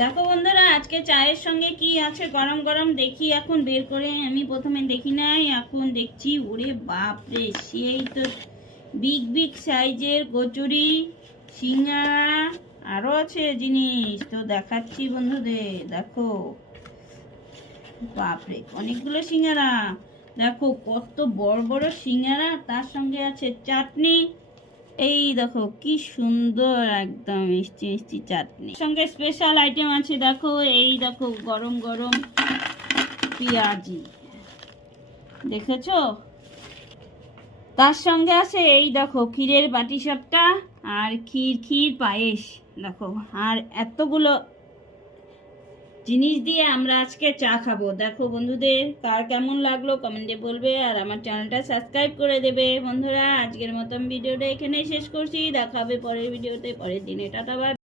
দেখো বন্ধুরা, আজকে চায়ের সঙ্গে কি আছে গরম গরম দেখি। এখন বের করে আমি প্রথমে দেখি নাই, এখন দেখছি। ওরে বাপরে, সেই তো বিগ বিগ সাইজের কচুরি, সিঙ্গারা, আরো আছে জিনিস, তো দেখাচ্ছি বন্ধুদের। দেখো, বাপরে অনেকগুলো সিঙ্গারা। দেখো কত বড় বড় সিঙ্গারা, তার সঙ্গে আছে চাটনি। এই দেখো কি সুন্দর, একদম মিষ্টি মিষ্টি চাটনি, সঙ্গে স্পেশাল আইটেম আছে। দেখো, এই দেখো গরম গরম পেঁয়াজি, দেখেছো? তার সঙ্গে আছে এই দেখো ক্ষীরের পাটিসাপটা আর ক্ষীর ক্ষীর পায়েস। দেখো, আর এতগুলো জিনিস দিয়ে আমরা আজকে চা খাবো। দেখো বন্ধুদের, কার কেমন লাগলো কমেন্টে বলবে, আর আমার চ্যানেলটা সাবস্ক্রাইব করে দেবে। বন্ধুরা, আজকের মতন ভিডিওটা এখানেই শেষ করছি। দেখা হবে পরের ভিডিওতে, পরের দিনে। Tata bye.